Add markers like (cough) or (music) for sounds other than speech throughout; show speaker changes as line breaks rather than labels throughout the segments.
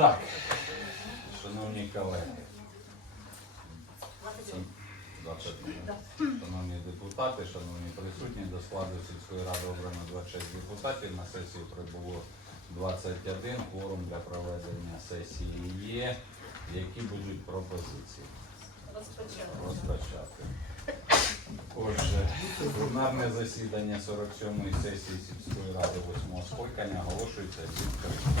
Так, шановні колеги, шановні депутати, шановні присутні, до складу сільської ради обрано 26 депутатів. На сесію прибуло 21. Кворум для проведення сесії є. Які будуть пропозиції?
Розпочали.
Розпочати. Отже, пленарне засідання 47-ї сесії сільської ради 8 скликання оголошується відкритим.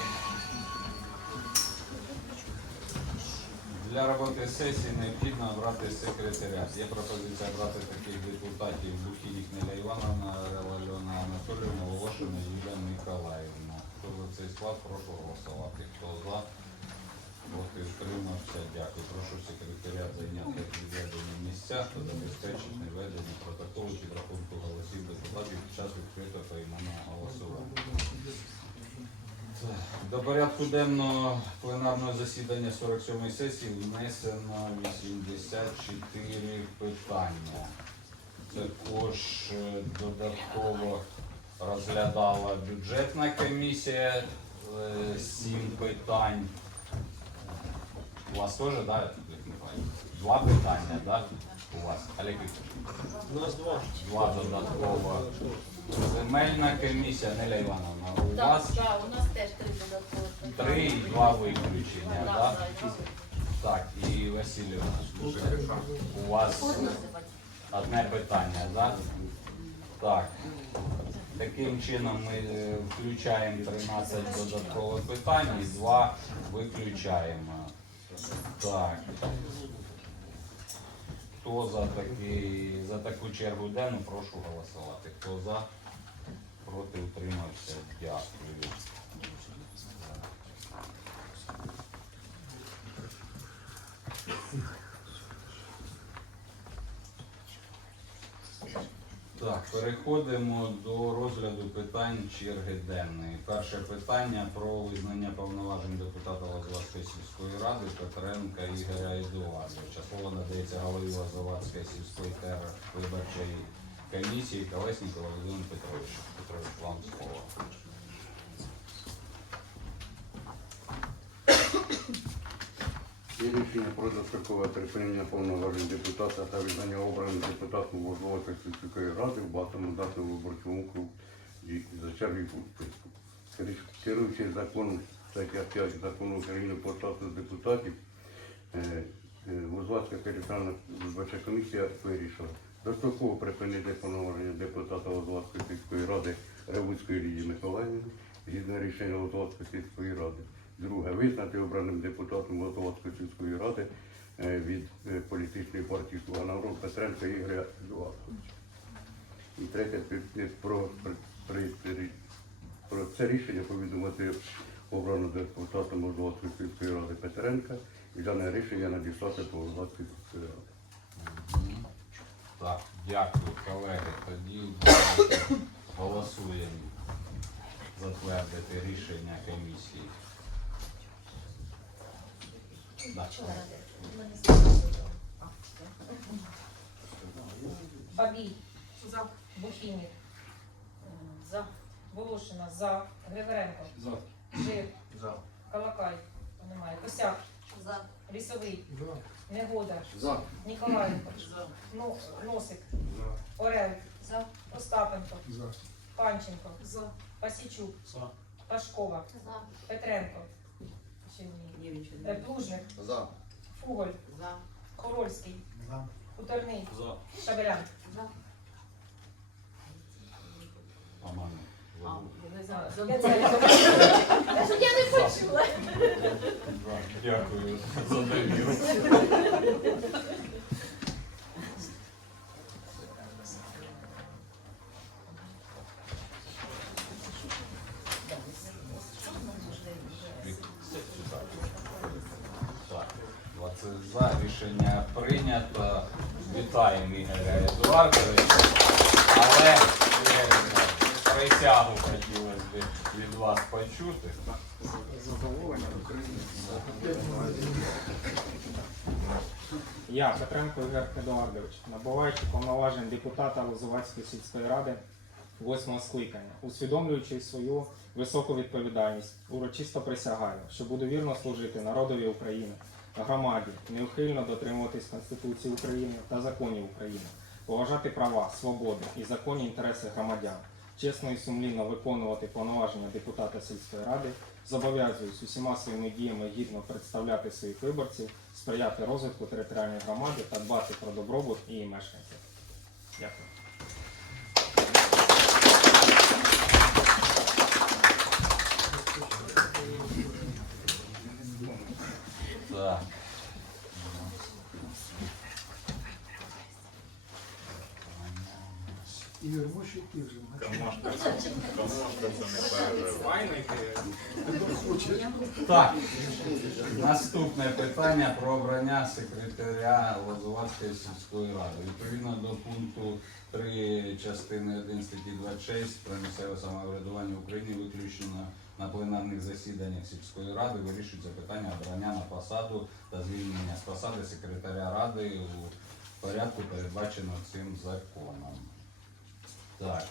Для роботи сесії необхідно обрати секретаря. Є пропозиція обрати таких депутатів Бухінік Неля Івановна, Рела Альона Анатоліївна, Волошина Юлія Миколаївна. Хто за цей склад, прошу голосувати. Хто за, проти утримався, дякую. Прошу секретаря зайняти відведені місця та забезпечити неведення протоколу підрахунку голосів депутатів під час відкритого поіменного голосування. До порядку денного пленарного засідання 47-ї сесії внесено 84 питання. Також е, додатково розглядала бюджетна комісія 7 питань. У вас теж, так, да, Два питання, так? Да? У вас, Олег Вікторович?
У нас два.
Два додатково. Земельна комісія, Неля Івановна, у
Так,
вас
так, у нас теж три додаткові.
три і два виключення,
Так,
так?
так.
Так, і Васильівна, у вас одне питання, так? Так. Таким чином ми е, включаємо 13 додаткових питань і два виключаємо. Так. Хто за такий, за таку чергу денну, прошу голосувати. Хто за, проти утримався. Дякую. Так, переходимо до розгляду питань черги денної. Перше питання про визнання повноважень депутата Лозовацької сільської ради Петренка Ігоря Едуардовича. Слово надається голові Лозовацької сільської виборчої комісії Колесніку Володимиру Петровичу. Петрович, вам слово.
Рішення про дострокове припинення повноважень депутата та визнання обраним депутатом Возловської сільської ради в багатомандатному виборчому округу за черги списку. Керуючись законом стаття 5 закону України про статус депутатів, е, е, територіальна виборча комісія вирішила достроково припинити повноваження депутата Возловської сільської ради Ревуцької Лідії Миколаївни згідно рішення Возловської сільської ради. Друге, визнати обраним депутатом Володимирської сільської ради е, від е, політичної партії «Слуга народу» Петренка Ігоря Едуардовича. І третє, про при- Про це рішення повідомити обрану депутатом Ужгородської сільської ради Петренка і дане рішення надіслати Ужгородської сільської ради.
Так, дякую, колеги. Тоді голосуємо затвердити рішення комісії.
Бабій. За. Бухінів. За. Волошина. За. Григоренко.
За.
Жир.
За.
Калакай. Немає. Косяк.
За.
Лісовий.
За.
Негода.
За.
Ніколаєнко. Ну, Носик. Орел.
За.
Остапенко.
За.
Панченко.
За.
Пасічук.
За.
Пашкова.
За.
Петренко. Ще ні. Е, Плужник.
За.
Фуголь.
За.
Хорольський.
За.
Хуторний.
За.
Шабелян.
Забув.
Я
Я не почула. (laughs)
Дякую за довіру. За рішення прийнято. Вітаємо Ігоря Едуардовича. Але присягу хотілося б від вас почути.
Я, Петренко Ігор Едуардович, набуваючи повноважень депутата Лозувацької сільської ради восьмого скликання, усвідомлюючи свою високу відповідальність, урочисто присягаю, що буду вірно служити народові України, громаді, неухильно дотримуватись Конституції України та законів України, поважати права, свободи і законні інтереси громадян, чесно і сумлінно виконувати повноваження депутата сільської ради, зобов'язуюсь усіма своїми діями гідно представляти своїх виборців, сприяти розвитку територіальної громади та дбати про добробут її мешканців. Дякую.
Так.
Ігор, може і ти вже.
Так, наступне питання про обрання секретаря Лозуватської сільської ради. Відповідно до пункту 3 частини 1 статті 26 про місцеве самоврядування в Україні виключено на пленарних засіданнях сільської ради вирішується питання обрання на посаду та звільнення з посади секретаря ради у порядку, передбачено цим законом. Так.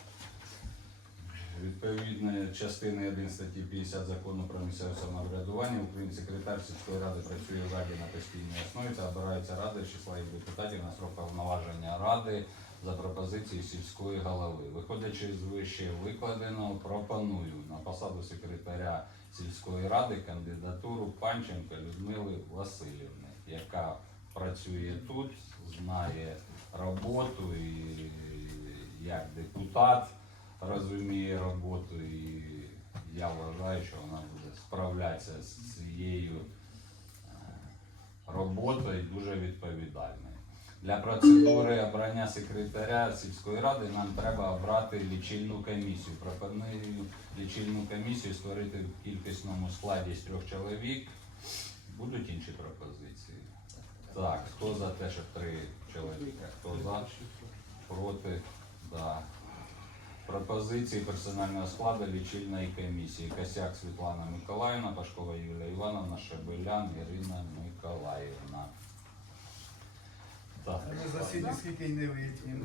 Відповідно частини 1 статті 50 закону про місцеве самоврядування Україн секретар сільської ради працює в раді на постійній основі та обирається рада з числа їх депутатів на срок повноваження ради за пропозицією сільської голови. Виходячи з вище викладеного, пропоную на посаду секретаря сільської ради кандидатуру Панченка Людмили Васильівни, яка працює тут, знає роботу і як депутат розуміє роботу, і я вважаю, що вона буде справлятися з цією е, роботою дуже відповідальною. Для процедури обрання секретаря сільської ради нам треба обрати лічильну комісію. Пропоную лічильну комісію створити в кількісному складі з трьох чоловік. Будуть інші пропозиції? Так, хто за те, що три чоловіка? Хто за? Проти? Да. Пропозиції персонального складу лічильної комісії. Косяк Світлана Миколаївна, Пашкова Юлія Івановна, Шебелян Ірина Миколаївна. Так.
На засіданні скільки й не витягнемо.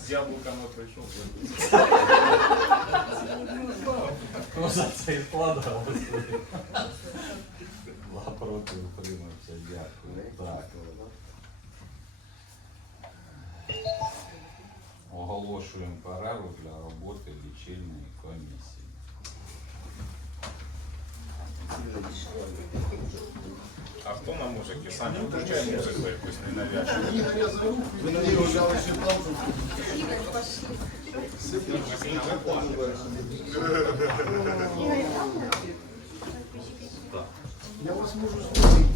З яблуками прийшов.
Хто за цей склад голосує? Два проти утримався. Дякую. Так. Оголошуємо перерву для роботи лічильної комісії.
А хто на музики? Самі включають музику якусь ненавязчиву.
Ви на нього взяли ще там, Я вас можу зробити.